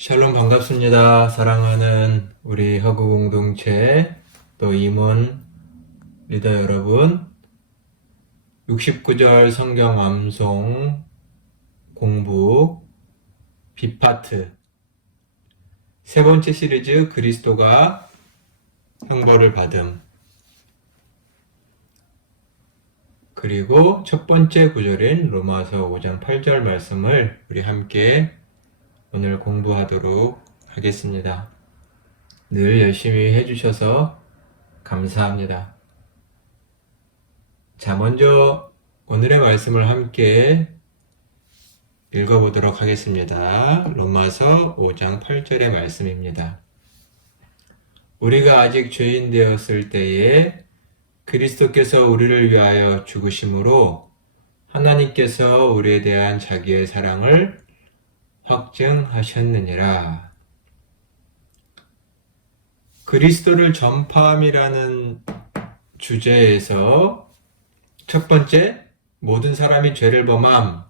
샬롬 반갑습니다. 사랑하는 우리 허구 공동체 또 임원 리더 여러분, 69절 성경 암송 공부 B파트 세 번째 시리즈 그리스도가 형벌을 받음, 그리고 첫 번째 구절인 로마서 5장 8절 말씀을 우리 함께 오늘 공부하도록 하겠습니다. 늘 열심히 해주셔서 감사합니다. 자, 먼저 오늘의 말씀을 함께 읽어보도록 하겠습니다. 로마서 5장 8절의 말씀입니다. 우리가 아직 죄인 되었을 때에 그리스도께서 우리를 위하여 죽으심으로 하나님께서 우리에 대한 자기의 사랑을 확증하셨느니라. 그리스도를 전파함이라는 주제에서 첫 번째, 모든 사람이 죄를 범함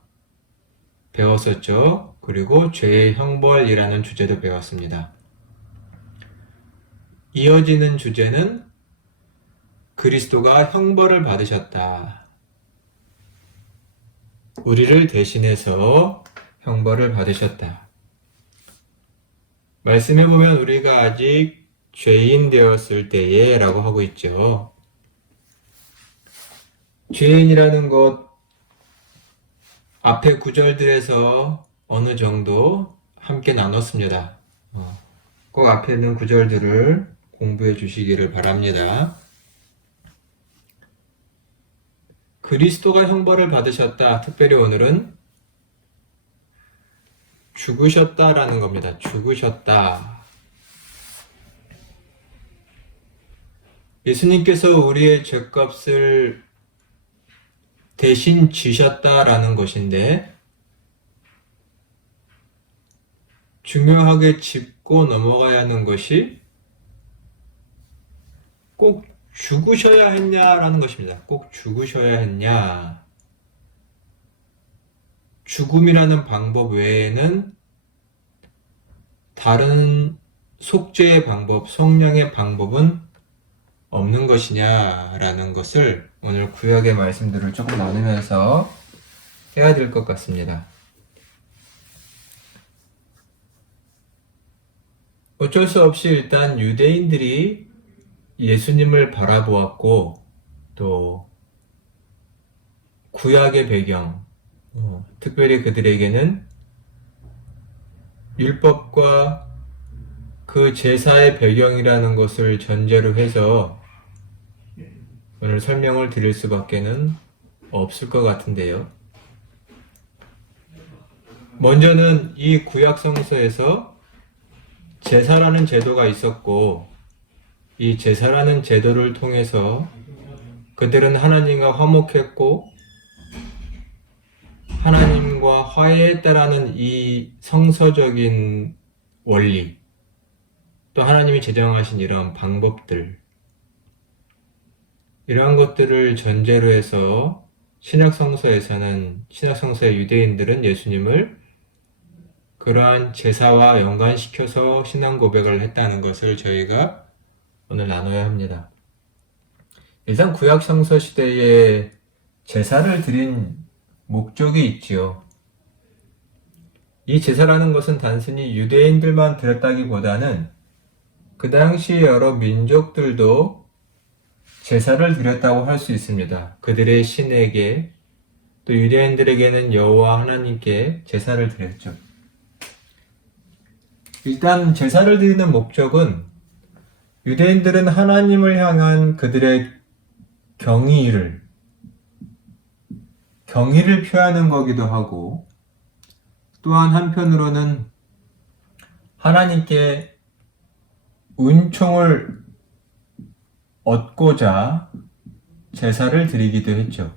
배웠었죠. 그리고 죄의 형벌이라는 주제도 배웠습니다. 이어지는 주제는 그리스도가 형벌을 받으셨다. 우리를 대신해서 형벌을 받으셨다. 말씀해 보면 우리가 아직 죄인 되었을 때에 라고 하고 있죠. 죄인이라는 것 앞에 구절들에서 어느 정도 함께 나눴습니다. 꼭 앞에 있는 구절들을 공부해 주시기를 바랍니다. 그리스도가 형벌을 받으셨다. 특별히 오늘은 죽으셨다라는 겁니다. 죽으셨다. 예수님께서 우리의 죄값을 대신 지셨다라는 것인데, 중요하게 짚고 넘어가야 하는 것이 꼭 죽으셔야 했냐라는 것입니다. 꼭 죽으셔야 했냐. 죽음이라는 방법 외에는 다른 속죄의 방법, 성령의 방법은 없는 것이냐라는 것을 오늘 구약의 말씀들을 조금 나누면서 해야 될 것 같습니다. 어쩔 수 없이 일단 유대인들이 예수님을 바라보았고, 또 구약의 배경, 특별히 그들에게는 율법과 그 제사의 배경이라는 것을 전제로 해서 오늘 설명을 드릴 수밖에는 없을 것 같은데요. 먼저는 이 구약 성서에서 제사라는 제도가 있었고, 이 제사라는 제도를 통해서 그들은 하나님과 화목했고, 하나님과 화해했다라는 이 성서적인 원리, 또 하나님이 제정하신 이런 방법들, 이러한 것들을 전제로 해서 신약성서에서는, 신약성서의 유대인들은 예수님을 그러한 제사와 연관시켜서 신앙 고백을 했다는 것을 저희가 오늘 나눠야 합니다. 일단 구약성서 시대에 제사를 드린 목적이 있지요. 이 제사라는 것은 단순히 유대인들만 드렸다기보다는 그 당시 여러 민족들도 제사를 드렸다고 할 수 있습니다. 그들의 신에게, 또 유대인들에게는 여호와 하나님께 제사를 드렸죠. 일단 제사를 드리는 목적은 유대인들은 하나님을 향한 그들의 경의를 표하는 거기도 하고, 또한 한편으로는 하나님께 은총을 얻고자 제사를 드리기도 했죠.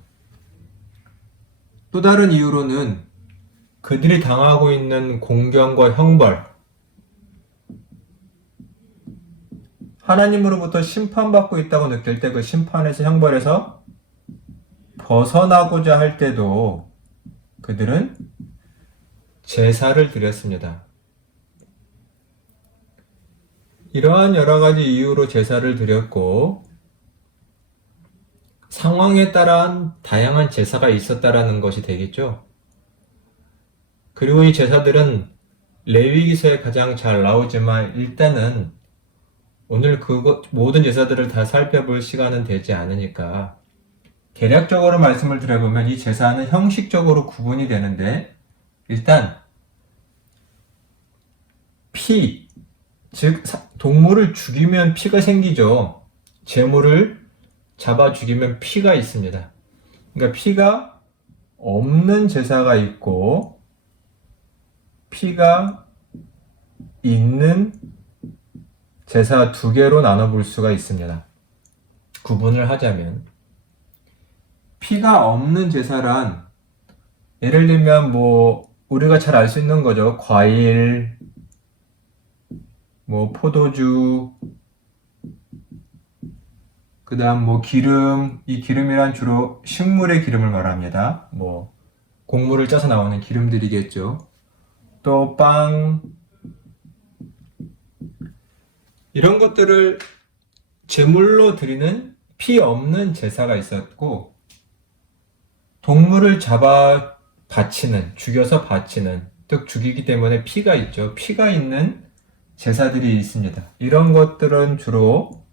또 다른 이유로는 그들이 당하고 있는 공경과 형벌, 하나님으로부터 심판받고 있다고 느낄 때 그 심판에서, 형벌에서 벗어나고자 할 때도 그들은 제사를 드렸습니다. 이러한 여러 가지 이유로 제사를 드렸고, 상황에 따라 다양한 제사가 있었다라는 것이 되겠죠. 그리고 이 제사들은 레위기서에 가장 잘 나오지만 일단은 오늘 모든 제사들을 다 살펴볼 시간은 되지 않으니까 개략적으로 말씀을 드려보면 이 제사는 형식적으로 구분이 되는데, 일단 피, 즉 동물을 죽이면 피가 생기죠. 제물을 잡아 죽이면 피가 있습니다. 그러니까 피가 없는 제사가 있고 피가 있는 제사 두 개로 나눠볼 수가 있습니다. 구분을 하자면 피가 없는 제사란, 예를 들면 우리가 잘 알 수 있는 거죠. 과일, 포도주, 그 다음 기름, 이 기름이란 주로 식물의 기름을 말합니다. 곡물을 짜서 나오는 기름들이겠죠. 또 빵, 이런 것들을 제물로 드리는 피 없는 제사가 있었고, 동물을 잡아 바치는, 죽여서 바치는, 즉 죽이기 때문에 피가 있죠. 피가 있는 제사들이 있습니다. 이런 것들은 주로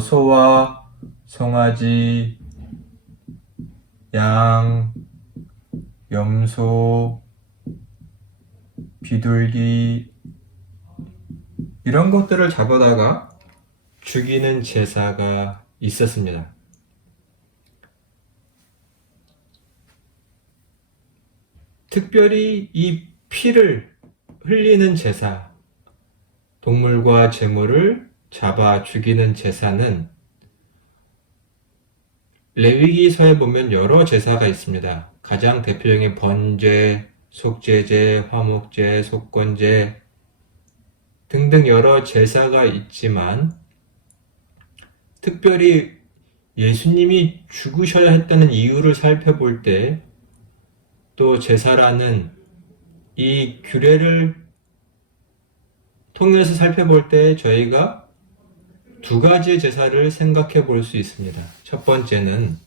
소와 송아지, 양, 염소, 비둘기, 이런 것들을 잡아다가 죽이는 제사가 있었습니다. 특별히 이 피를 흘리는 제사, 동물과 제물을 잡아 죽이는 제사는 레위기서에 보면 여러 제사가 있습니다. 가장 대표적인 번제, 속죄제, 화목제, 속건제 등등 여러 제사가 있지만, 특별히 예수님이 죽으셔야 했다는 이유를 살펴볼 때, 또 제사라는 이 규례를 통해서 살펴볼 때 저희가 두 가지의 제사를 생각해 볼 수 있습니다. 첫 번째는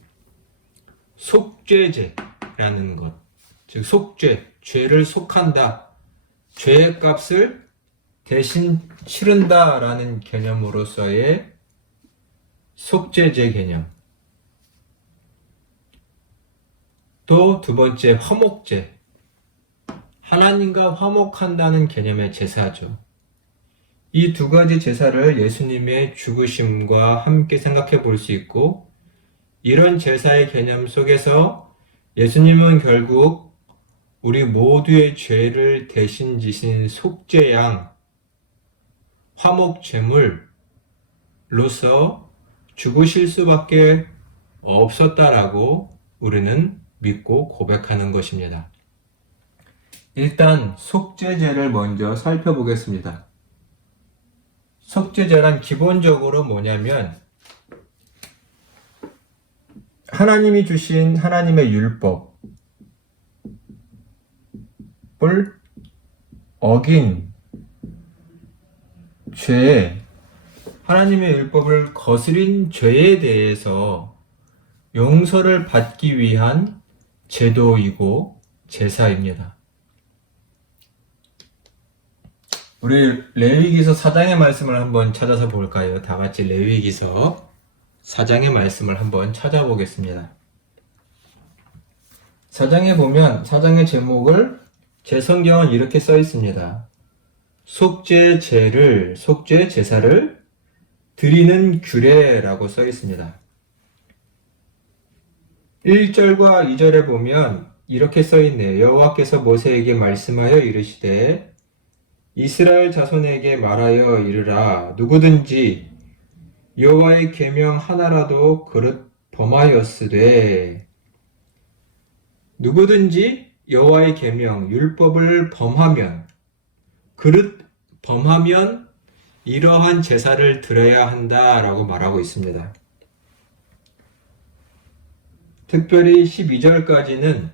속죄제라는 것, 즉 속죄, 죄를 속한다, 죄의 값을 대신 치른다 라는 개념으로서의 속죄제 개념. 또 두 번째, 화목제, 하나님과 화목한다는 개념의 제사죠. 이 두 가지 제사를 예수님의 죽으심과 함께 생각해 볼 수 있고, 이런 제사의 개념 속에서 예수님은 결국 우리 모두의 죄를 대신 지신 속죄양, 화목제물로서 죽으실 수밖에 없었다라고 우리는 믿고 고백하는 것입니다. 일단 속죄제를 먼저 살펴보겠습니다. 속죄제란 기본적으로 뭐냐면, 하나님이 주신 하나님의 율법을 어긴 죄, 하나님의 율법을 거스린 죄에 대해서 용서를 받기 위한 제도이고 제사입니다. 우리 레위기서 4장의 말씀을 한번 찾아서 볼까요? 다 같이 레위기서 4장의 말씀을 한번 찾아보겠습니다. 4장에 보면 4장의 제목을 제 성경은 이렇게 써 있습니다. 속죄 제사를 드리는 규례라고 써 있습니다. 1절과 2절에 보면 이렇게 써 있네요. 여호와께서 모세에게 말씀하여 이르시되 이스라엘 자손에게 말하여 이르라. 누구든지 여호와의 계명 하나라도 그릇 범하였으되, 누구든지 여호와의 계명 율법을 범하면, 그릇 범하면 이러한 제사를 드려야 한다라고 말하고 있습니다. 특별히 12절까지는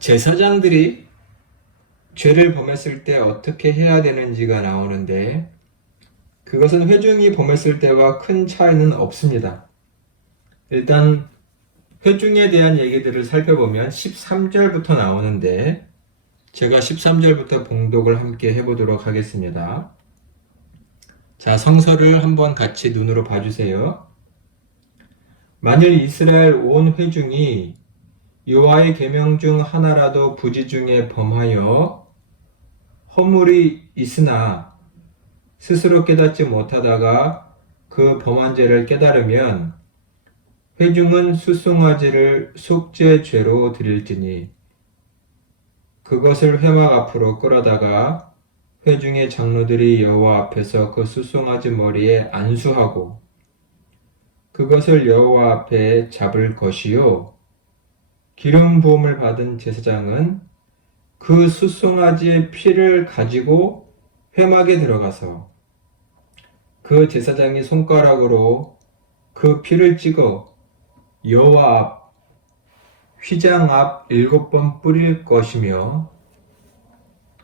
제사장들이 죄를 범했을 때 어떻게 해야 되는지가 나오는데, 그것은 회중이 범했을 때와 큰 차이는 없습니다. 일단 회중에 대한 얘기들을 살펴보면 13절부터 나오는데 제가 13절부터 봉독을 함께 해보도록 하겠습니다. 자, 성서를 한번 같이 눈으로 봐주세요. 만일 이스라엘 온 회중이 여호와의 계명 중 하나라도 부지 중에 범하여 허물이 있으나 스스로 깨닫지 못하다가 그 범한 죄를 깨달으면 회중은 수송아지를 속죄죄로 드릴지니 그것을 회막 앞으로 끌어다가 회중의 장로들이 여호와 앞에서 그 수송아지 머리에 안수하고 그것을 여호와 앞에 잡을 것이요 기름 부음을 받은 제사장은 그 수송아지의 피를 가지고 회막에 들어가서 그 제사장이 손가락으로 그 피를 찍어 여호와 앞 휘장 앞 7번 뿌릴 것이며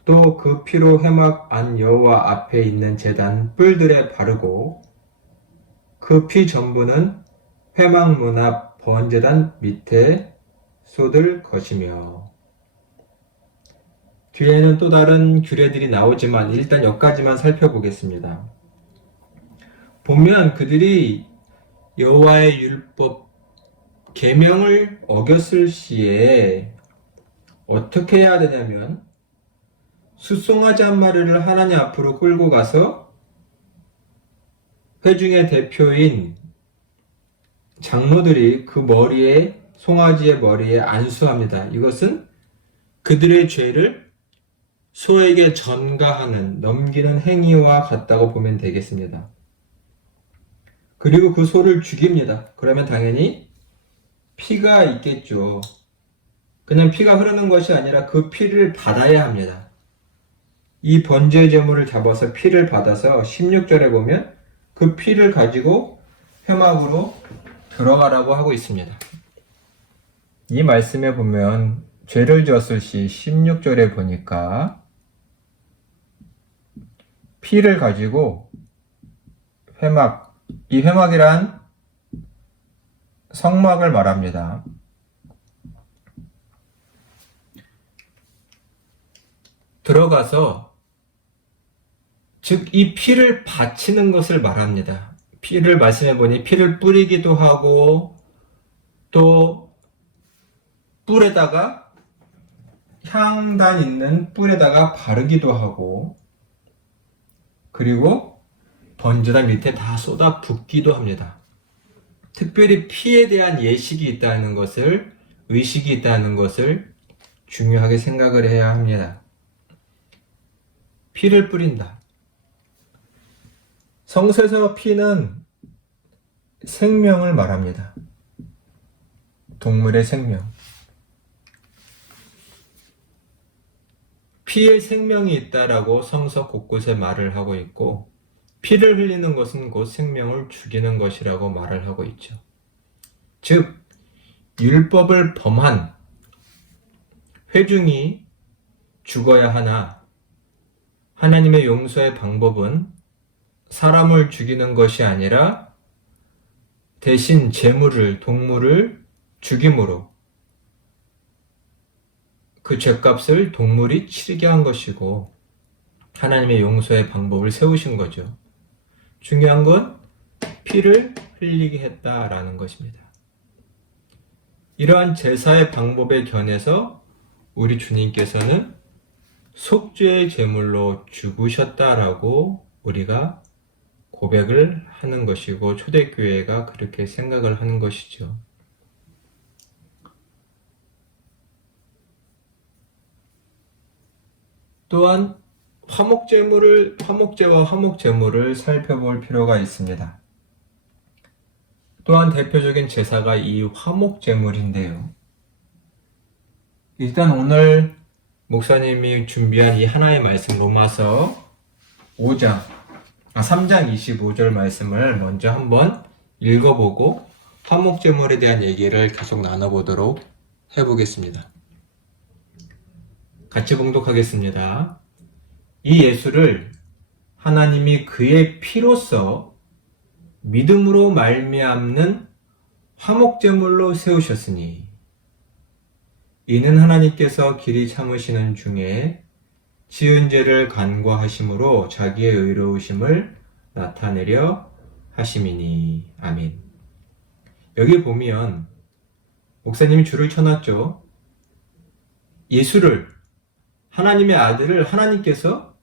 또 그 피로 회막 안 여호와 앞에 있는 제단 뿔들에 바르고 그 피 전부는 회막 문 앞 번제단 밑에 쏟을 것이며. 뒤에는 또 다른 규례들이 나오지만 일단 여기까지만 살펴보겠습니다. 보면 그들이 여호와의 율법 계명을 어겼을 시에 어떻게 해야 되냐면 수송아지 한 마리를 하나님 앞으로 끌고 가서 회중의 대표인 장로들이 그 머리에 송아지의 머리에 안수합니다. 이것은 그들의 죄를 소에게 전가하는 넘기는 행위와 같다고 보면 되겠습니다. 그리고 그 소를 죽입니다. 그러면 당연히 피가 있겠죠. 그냥 피가 흐르는 것이 아니라 그 피를 받아야 합니다. 이 번제 제물을 잡아서 피를 받아서 16절에 보면 그 피를 가지고 회막으로 들어가라고 하고 있습니다. 이 말씀에 보면 죄를 지었을 시 16절에 보니까 피를 가지고 회막, 이 회막이란 성막을 말합니다. 들어가서 즉 이 피를 바치는 것을 말합니다. 피를 말씀해 보니 피를 뿌리기도 하고 또 뿔에다가 향단 있는 뿔에다가 바르기도 하고 그리고 번제단 밑에 다 쏟아 붓기도 합니다. 특별히 피에 대한 예식이 있다는 것을, 의식이 있다는 것을 중요하게 생각을 해야 합니다. 피를 뿌린다. 성서에서 피는 생명을 말합니다. 동물의 생명. 피에 생명이 있다라고 성서 곳곳에 말을 하고 있고 피를 흘리는 것은 곧 생명을 죽이는 것이라고 말을 하고 있죠. 즉 율법을 범한 회중이 죽어야 하나 하나님의 용서의 방법은 사람을 죽이는 것이 아니라 대신 제물을, 동물을 죽임으로 그 죄값을 동물이 치르게 한 것이고 하나님의 용서의 방법을 세우신 거죠. 중요한 건 피를 흘리게 했다라는 것입니다. 이러한 제사의 방법에 견해서 우리 주님께서는 속죄의 제물로 죽으셨다라고 우리가 고백을 하는 것이고 초대교회가 그렇게 생각을 하는 것이죠. 또한 화목제와 화목제물을 살펴볼 필요가 있습니다. 또한 대표적인 제사가 이 화목제물인데요. 일단 오늘 목사님이 준비한 이 하나의 말씀 로마서 3장 25절 말씀을 먼저 한번 읽어보고 화목제물에 대한 얘기를 계속 나눠보도록 해보겠습니다. 같이 봉독하겠습니다. 이 예수를 하나님이 그의 피로써 믿음으로 말미암는 화목제물로 세우셨으니 이는 하나님께서 길이 참으시는 중에 지은 죄를 간과하심으로 자기의 의로우심을 나타내려 하심이니. 아멘. 여기 보면 목사님이 줄을 쳐놨죠. 예수를, 하나님의 아들을 하나님께서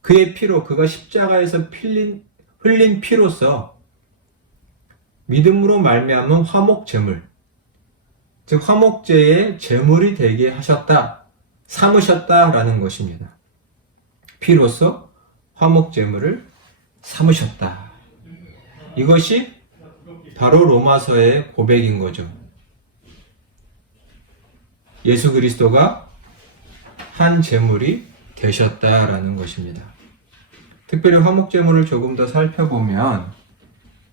그의 피로, 그가 십자가에서 흘린 피로써 믿음으로 말미암은 화목제물, 즉 화목제의 제물이 되게 하셨다, 삼으셨다라는 것입니다. 피로써 화목제물을 삼으셨다. 이것이 바로 로마서의 고백인 거죠. 예수 그리스도가 한 제물이 되셨다라는 것입니다. 특별히 화목제물을 조금 더 살펴보면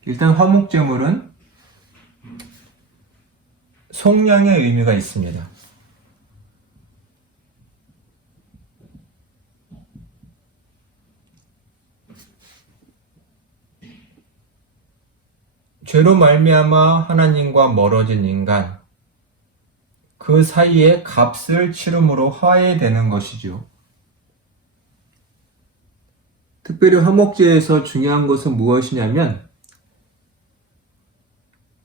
일단 화목제물은 속량의 의미가 있습니다. 죄로 말미암아 하나님과 멀어진 인간, 그 사이에 값을 치름으로 화해되는 것이죠. 특별히 화목제에서 중요한 것은 무엇이냐면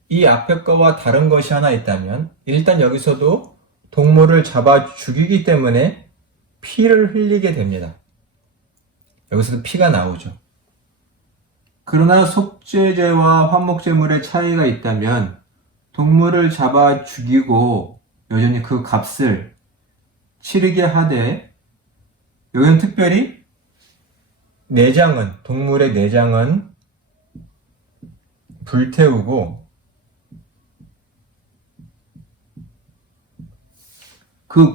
이 앞에 거와 다른 것이 하나 있다면 일단 여기서도 동물을 잡아 죽이기 때문에 피를 흘리게 됩니다. 여기서도 피가 나오죠. 그러나 속죄제와 화목제물의 차이가 있다면 동물을 잡아 죽이고 여전히 그 값을 치르게 하되 여기는 특별히 동물의 내장은 불태우고 그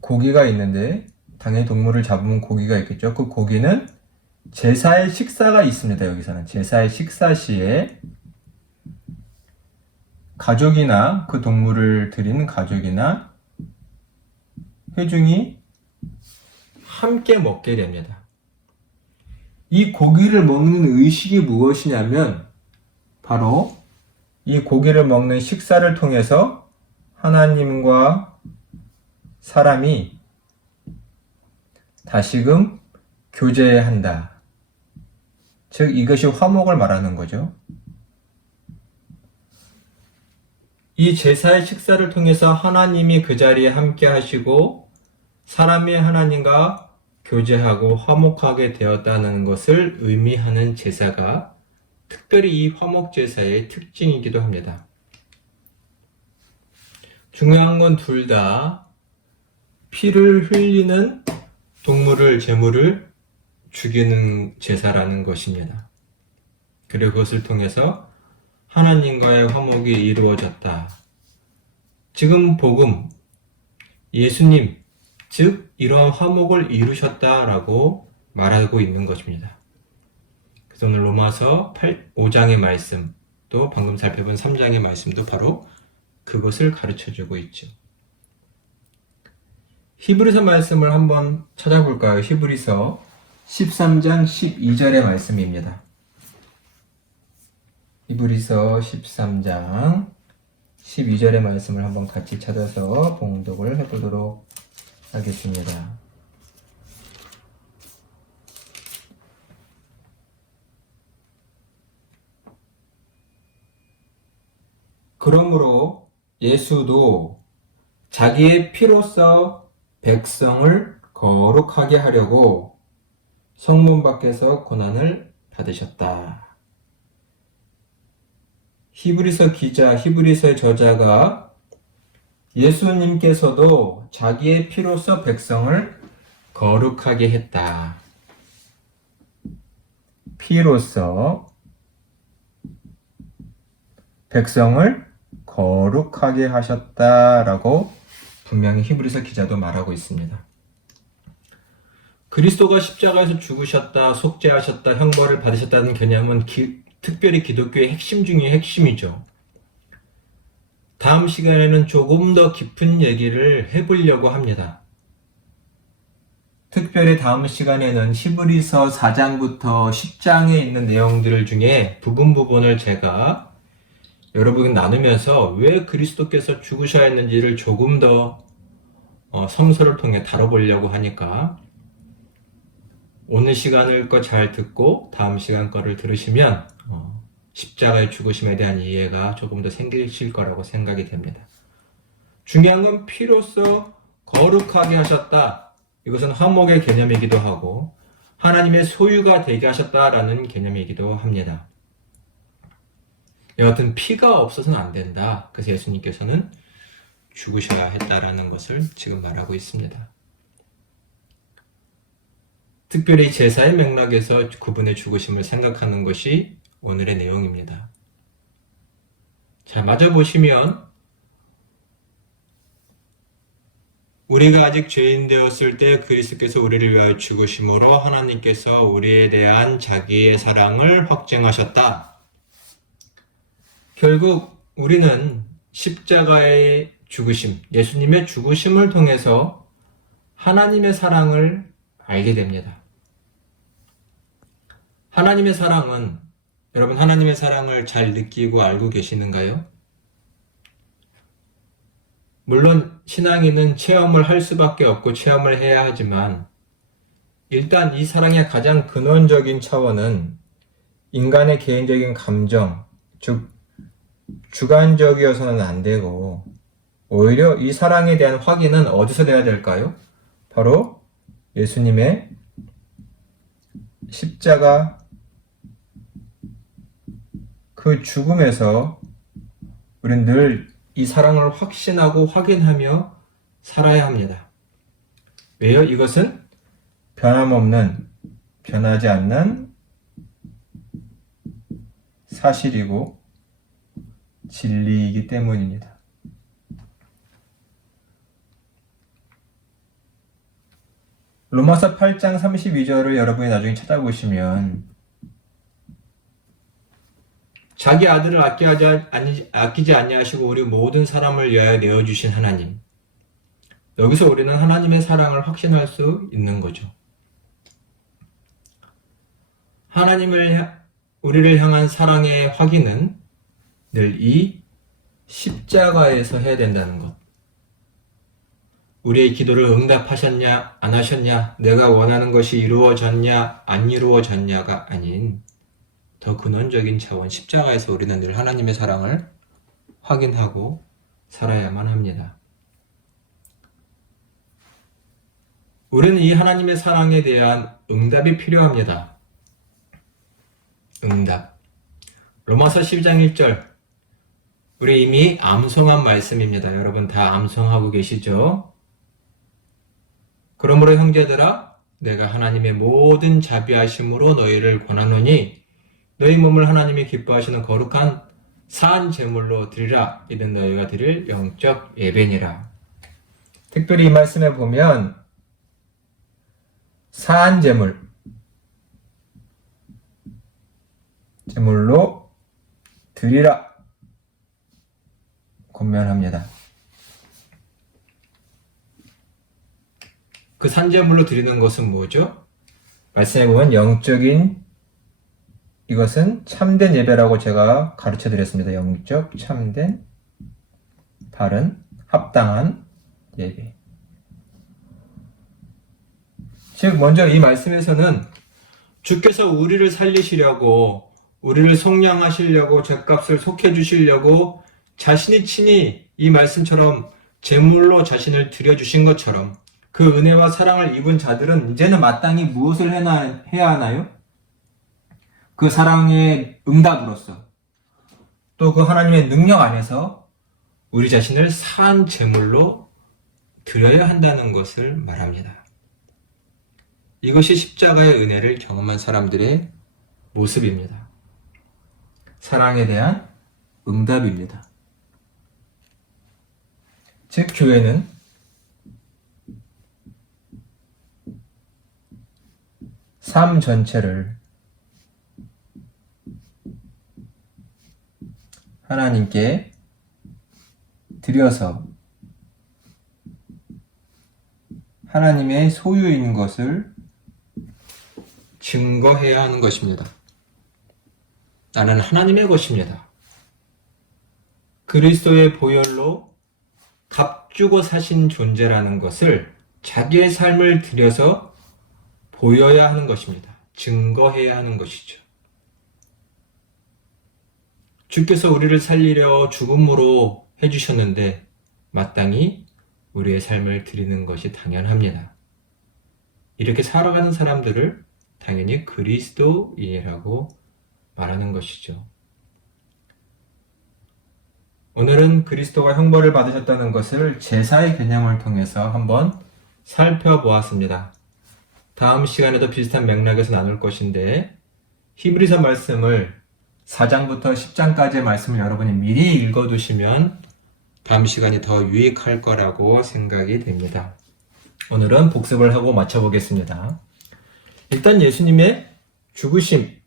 고기가 있는데 당연히 동물을 잡으면 고기가 있겠죠. 그 고기는 제사의 식사가 있습니다. 여기서는 제사의 식사 시에 가족이나 그 동물을 드리는 가족이나 회중이 함께 먹게 됩니다. 이 고기를 먹는 의식이 무엇이냐면 바로 이 고기를 먹는 식사를 통해서 하나님과 사람이 다시금 교제한다. 즉 이것이 화목을 말하는 거죠. 이 제사의 식사를 통해서 하나님이 그 자리에 함께 하시고 사람이 하나님과 교제하고 화목하게 되었다는 것을 의미하는 제사가 특별히 이 화목제사의 특징이기도 합니다. 중요한 건 둘 다 피를 흘리는 제물을 죽이는 제사라는 것입니다. 그리고 그것을 통해서 하나님과의 화목이 이루어졌다. 지금 복음, 예수님, 즉 이러한 화목을 이루셨다라고 말하고 있는 것입니다. 그래서 오늘 로마서 5장의 말씀, 또 방금 살펴본 3장의 말씀도 바로 그것을 가르쳐주고 있죠. 히브리서 말씀을 한번 찾아볼까요? 히브리서 13장 12절의 말씀입니다. 히브리서 13장 12절의 말씀을 한번 같이 찾아서 봉독을 해보도록 하겠습니다. 그러므로 예수도 자기의 피로써 백성을 거룩하게 하려고 성문 밖에서 고난을 받으셨다. 히브리서의 저자가 예수님께서도 자기의 피로써 백성을 거룩하게 했다. 피로써 백성을 거룩하게 하셨다라고 분명히 히브리서 기자도 말하고 있습니다. 그리스도가 십자가에서 죽으셨다, 속죄하셨다, 형벌을 받으셨다는 개념은 특별히 기독교의 핵심 중의 핵심이죠. 다음 시간에는 조금 더 깊은 얘기를 해보려고 합니다. 특별히 다음 시간에는 히브리서 4장부터 10장에 있는 내용들 중에 부분을 제가 여러분 나누면서 왜 그리스도께서 죽으셔야 했는지를 조금 더 성서를 통해 다뤄보려고 하니까 오늘 시간을 거 잘 듣고 다음 시간 거를 들으시면 십자가의 죽으심에 대한 이해가 조금 더 생기실 거라고 생각이 됩니다. 중요한 건 피로써 거룩하게 하셨다. 이것은 화목의 개념이기도 하고 하나님의 소유가 되게 하셨다라는 개념이기도 합니다. 여하튼 피가 없어서는 안 된다. 그래서 예수님께서는 죽으셔야 했다라는 것을 지금 말하고 있습니다. 특별히 제사의 맥락에서 그분의 죽으심을 생각하는 것이 오늘의 내용입니다. 자, 마저 보시면 우리가 아직 죄인 되었을 때 그리스도께서 우리를 위하여 죽으심으로 하나님께서 우리에 대한 자기의 사랑을 확증하셨다. 결국 우리는 십자가의 죽으심, 예수님의 죽으심을 통해서 하나님의 사랑을 알게 됩니다. 하나님의 사랑은, 여러분 하나님의 사랑을 잘 느끼고 알고 계시는가요? 물론 신앙인은 체험을 할 수밖에 없고 체험을 해야 하지만 일단 이 사랑의 가장 근원적인 차원은 인간의 개인적인 감정, 즉 주관적이어서는 안 되고 오히려 이 사랑에 대한 확인은 어디서 돼야 될까요? 바로 예수님의 십자가 그 죽음에서 우리는 늘 이 사랑을 확신하고 확인하며 살아야 합니다. 왜요? 이것은 변함없는, 변하지 않는 사실이고 진리이기 때문입니다. 로마서 8장 32절을 여러분이 나중에 찾아보시면 자기 아들을 아끼지 아니하시고 우리 모든 사람을 위하여 내어주신 하나님. 여기서 우리는 하나님의 사랑을 확신할 수 있는 거죠. 우리를 향한 사랑의 확인은 늘 이 십자가에서 해야 된다는 것. 우리의 기도를 응답하셨냐, 안 하셨냐, 내가 원하는 것이 이루어졌냐, 안 이루어졌냐가 아닌 더 근원적인 차원 십자가에서 우리는 늘 하나님의 사랑을 확인하고 살아야만 합니다. 우리는 이 하나님의 사랑에 대한 응답이 필요합니다. 응답. 로마서 12장 1절. 우리 이미 암송한 말씀입니다. 여러분 다 암송하고 계시죠? 그러므로 형제들아, 내가 하나님의 모든 자비하심으로 너희를 권하노니 너희 몸을 하나님이 기뻐하시는 거룩한 산 제물로 드리라. 이는 너희가 드릴 영적 예배니라. 특별히 이 말씀에 보면 산 제물로 드리라 권면합니다. 그 산제물로 드리는 것은 뭐죠? 말씀해 보면 영적인, 이것은 참된 예배라고 제가 가르쳐 드렸습니다. 영적, 참된, 바른, 합당한 예배. 즉 먼저 이 말씀에서는 주께서 우리를 살리시려고, 우리를 속량하시려고, 죄값을 속해 주시려고 자신이 친히 이 말씀처럼 제물로 자신을 드려주신 것처럼 그 은혜와 사랑을 입은 자들은 이제는 마땅히 무엇을 해야 하나요? 그 사랑의 응답으로서 또 그 하나님의 능력 안에서 우리 자신을 산 제물로 드려야 한다는 것을 말합니다. 이것이 십자가의 은혜를 경험한 사람들의 모습입니다. 사랑에 대한 응답입니다. 즉 교회는 삶 전체를 하나님께 드려서 하나님의 소유인 것을 증거해야 하는 것입니다. 나는 하나님의 것입니다. 그리스도의 보혈로 값주고 사신 존재라는 것을 자기의 삶을 들여서 보여야 하는 것입니다. 증거해야 하는 것이죠. 주께서 우리를 살리려 죽음으로 해주셨는데 마땅히 우리의 삶을 드리는 것이 당연합니다. 이렇게 살아가는 사람들을 당연히 그리스도인이라고 말하는 것이죠. 오늘은 그리스도가 형벌을 받으셨다는 것을 제사의 개념을 통해서 한번 살펴보았습니다. 다음 시간에도 비슷한 맥락에서 나눌 것인데 히브리서 말씀을 4장부터 10장까지의 말씀을 여러분이 미리 읽어두시면 다음 시간이 더 유익할 거라고 생각이 됩니다. 오늘은 복습을 하고 마쳐보겠습니다. 일단 예수님의 죽으심,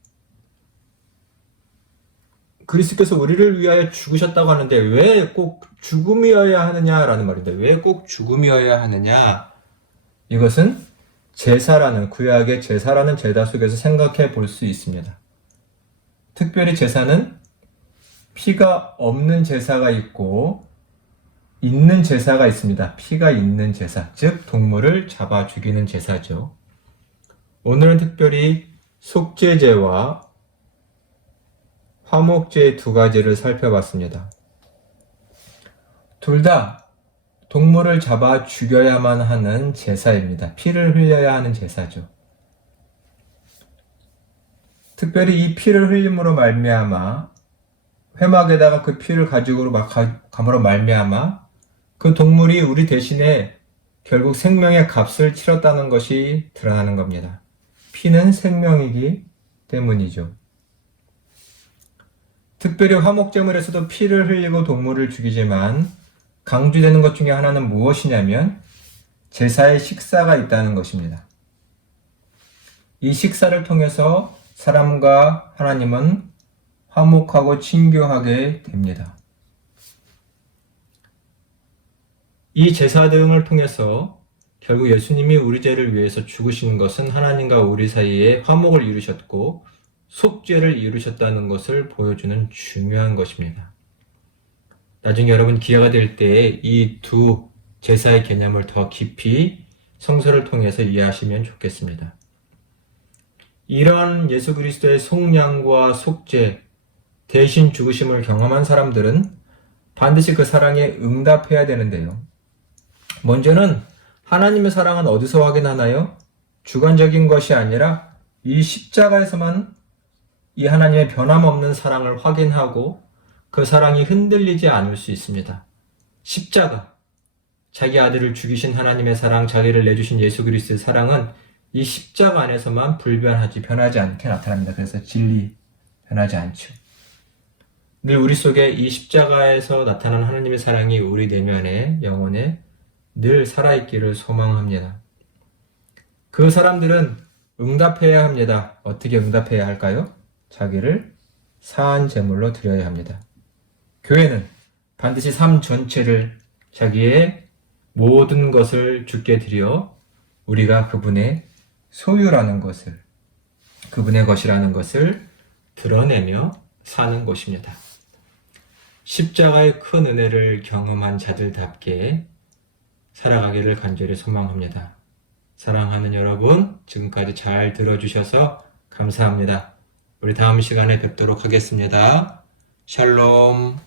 그리스도께서 우리를 위하여 죽으셨다고 하는데 왜 꼭 죽음이어야 하느냐라는 말인데 왜 꼭 죽음이어야 하느냐? 이것은 제사라는 구약의 제사라는 제다 속에서 생각해 볼 수 있습니다. 특별히 제사는 피가 없는 제사가 있고 있는 제사가 있습니다. 피가 있는 제사, 즉 동물을 잡아 죽이는 제사죠. 오늘은 특별히 속죄제와 화목제 두 가지를 살펴봤습니다. 둘 다 동물을 잡아 죽여야만 하는 제사입니다. 피를 흘려야 하는 제사죠. 특별히 이 피를 흘림으로 말미암아 회막에다가 그 피를 가지고 감으로 말미암아 그 동물이 우리 대신에 결국 생명의 값을 치렀다는 것이 드러나는 겁니다. 피는 생명이기 때문이죠. 특별히 화목제물에서도 피를 흘리고 동물을 죽이지만 강조되는 것 중에 하나는 무엇이냐면 제사의 식사가 있다는 것입니다. 이 식사를 통해서 사람과 하나님은 화목하고 친교하게 됩니다. 이 제사 등을 통해서 결국 예수님이 우리 죄를 위해서 죽으신 것은 하나님과 우리 사이에 화목을 이루셨고 속죄를 이루셨다는 것을 보여주는 중요한 것입니다. 나중에 여러분 기회가 될 때 이 두 제사의 개념을 더 깊이 성서를 통해서 이해하시면 좋겠습니다. 이런 예수 그리스도의 속량과 속죄, 대신 죽으심을 경험한 사람들은 반드시 그 사랑에 응답해야 되는데요. 먼저는 하나님의 사랑은 어디서 확인하나요? 주관적인 것이 아니라 이 십자가에서만 이 하나님의 변함없는 사랑을 확인하고 그 사랑이 흔들리지 않을 수 있습니다. 십자가, 자기 아들을 죽이신 하나님의 사랑, 자기를 내주신 예수 그리스도의 사랑은 이 십자가 안에서만 변하지 않게 나타납니다. 그래서 진리, 변하지 않죠. 늘 우리 속에 이 십자가에서 나타난 하나님의 사랑이 우리 내면에, 영혼에 늘 살아있기를 소망합니다. 그 사람들은 응답해야 합니다. 어떻게 응답해야 할까요? 자기를 사한 제물로 드려야 합니다. 교회는 반드시 삶 전체를 자기의 모든 것을 주께 드려 우리가 그분의 소유라는 것을, 그분의 것이라는 것을 드러내며 사는 것입니다. 십자가의 큰 은혜를 경험한 자들답게 살아가기를 간절히 소망합니다. 사랑하는 여러분, 지금까지 잘 들어주셔서 감사합니다. 우리 다음 시간에 뵙도록 하겠습니다. 샬롬.